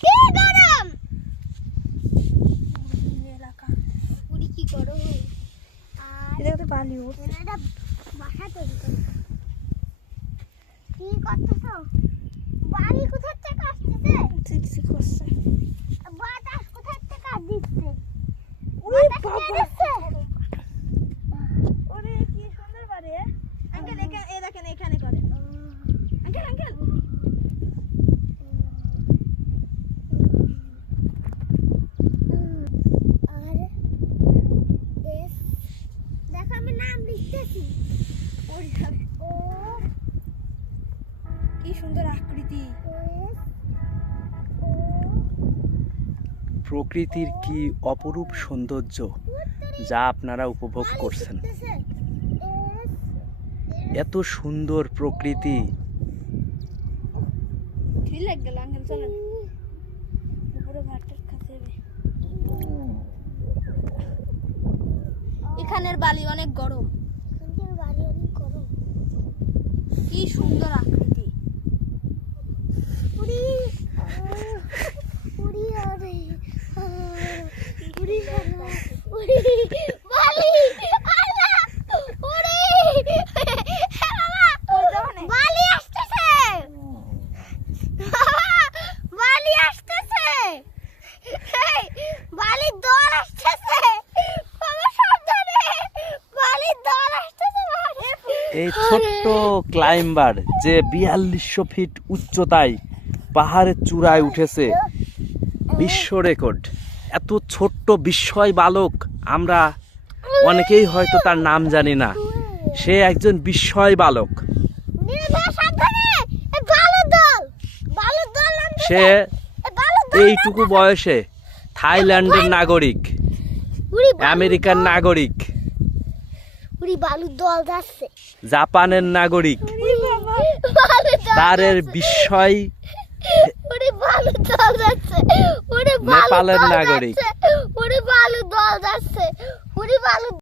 কি গরম? এলাকা উড়ি কি গরম আর এটা তো বালি এনারা বাসা তৈরি করে কি করতেছো? বাড়ি কোথার থেকে আসতেছে? ঠিক করছে কি সুন্দর আকৃতি। প্রকৃতির কি অপরূপ সৌন্দর্য যা আপনারা উপভোগ করছেন? এত সুন্দর প্রকৃতি। কি লাগ আঙ্কেল চলেন। এখানের বালি অনেক গরম। বাড়ি অনেক গরম। কি সুন্দর আকৃতি। উড়ি উড়ি আরে উড়ি উড়ি বালি আল্লাহ উড়ি বালি আসতেছে বালি আসতেছে এই, বালির দল আসতেছে বাবা সাবধানে বালির দল আসতেছে বাবা। এই ছোট্ট ক্লাইম্বার যে বিয়াল্লিশশো ফিট উচ্চতায় পাহাড়ের চূড়ায় উঠেছে বিশ্ব রেকর্ড এত ছোট্ট বিস্ময় বালক আমরা অনেকেই হয়তো তার নাম জানি না। সে একজন বিস্ময় বালক। সে এইটুকু বয়সে থাইল্যান্ডের নাগরিক আমেরিকার নাগরিক। উড়ি বালুর দল যাচ্ছে। জাপানের নাগরিক। তারের বিস্ময় নেপালের নাগরিক। বালুর দল যাচ্ছে। বালুর